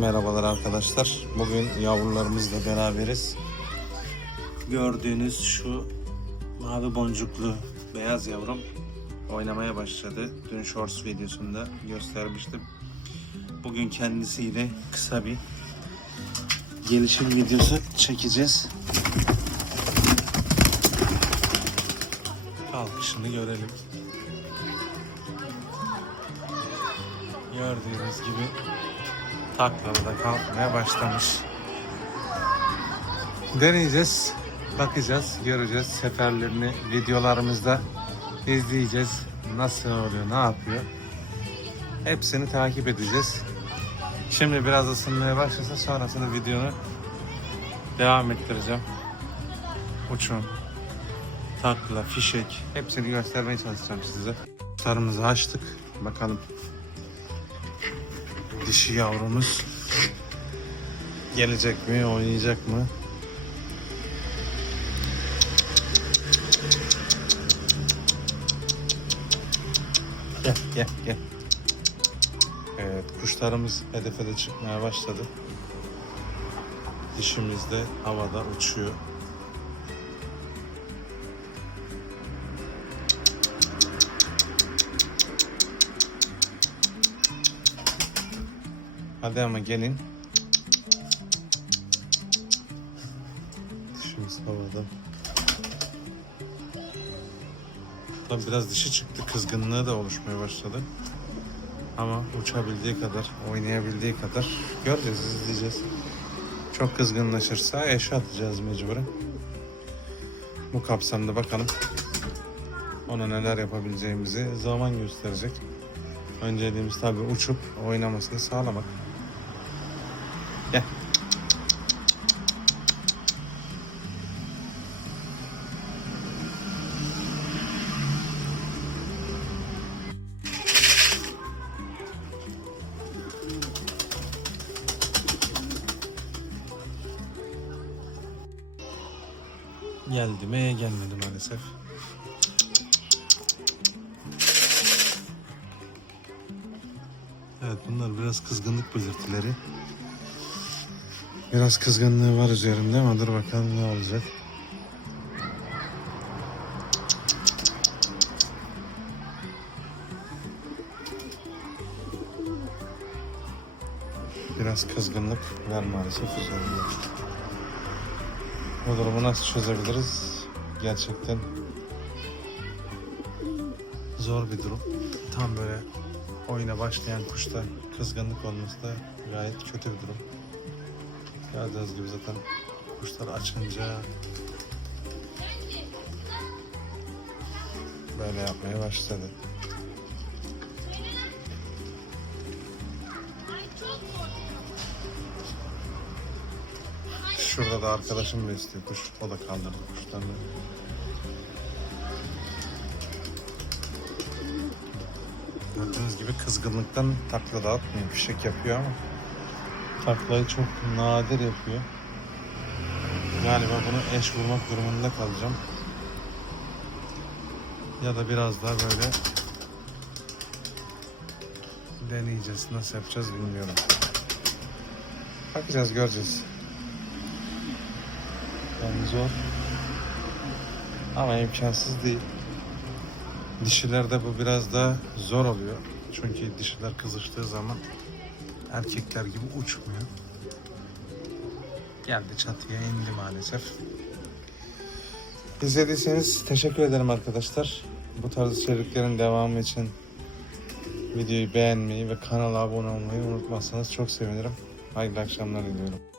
Merhabalar arkadaşlar. Bugün yavrularımızla beraberiz. Gördüğünüz şu mavi boncuklu beyaz yavrum oynamaya başladı. Dün Shorts videosunda göstermiştim. Bugün kendisiyle kısa bir gelişim videosu çekeceğiz. Kalkışını görelim. Gördüğünüz gibi taklalı da kalkmaya başlamış. Deneyeceğiz, bakacağız, göreceğiz. Seferlerini videolarımızda izleyeceğiz. Nasıl oluyor, ne yapıyor? Hepsini takip edeceğiz. Şimdi biraz ısınmaya başlasa sonrasında videonu devam ettireceğim. Uçum, takla, fişek hepsini göstermeye çalışacağım size. Sarımızı açtık. Bakalım dişi yavrumuz gelecek mi, oynayacak mı? Gel, gel, gel. Evet, kuşlarımız hedefe de çıkmaya başladı. Dişimiz de havada uçuyor. Hadi ama gelin. Dişimiz havada. Tabii biraz dişi çıktı. Kızgınlığı da oluşmaya başladı. Ama uçabildiği kadar, oynayabildiği kadar göreceğiz, izleyeceğiz. Çok kızgınlaşırsa eşe atacağız mecburen. Bu kapsamda bakalım ona neler yapabileceğimizi zaman gösterecek. Önceliğimiz tabii uçup oynamasını sağlamak. Gel. Geldi mi? Gelmedi maalesef. Evet bunlar biraz kızgınlık belirtileri. Biraz kızgınlığı var üzerimde ama dur bakalım ne olacak. Biraz kızgınlık var maalesef üzerimde. Bu durumu nasıl çözebiliriz? Gerçekten zor bir durum. Tam böyle oyuna başlayan kuşta kızgınlık olması da gayet kötü bir durum. Gördüğünüz gibi zaten kuşlar açınca böyle yapmaya başladı. Şurada da arkadaşım besliyor kuş. O da kaldırdı kuşlarını. Gördüğünüz gibi kızgınlıktan takla dağıtmıyor. Fişek yapıyor ama taklayı çok nadir yapıyor. Galiba bunu eş vurmak durumunda kalacağım. Ya da biraz daha böyle deneyeceğiz. Nasıl yapacağız bilmiyorum. Bakacağız göreceğiz. Yani zor. Ama imkansız değil. Dişilerde bu biraz daha zor oluyor. Çünkü dişiler kızıştığı zaman erkekler gibi uçmuyor. Geldi çatıya indi maalesef. İzlediyseniz teşekkür ederim arkadaşlar. Bu tarz içeriklerin devamı için videoyu beğenmeyi ve kanala abone olmayı unutmazsanız çok sevinirim. Hayırlı akşamlar diliyorum.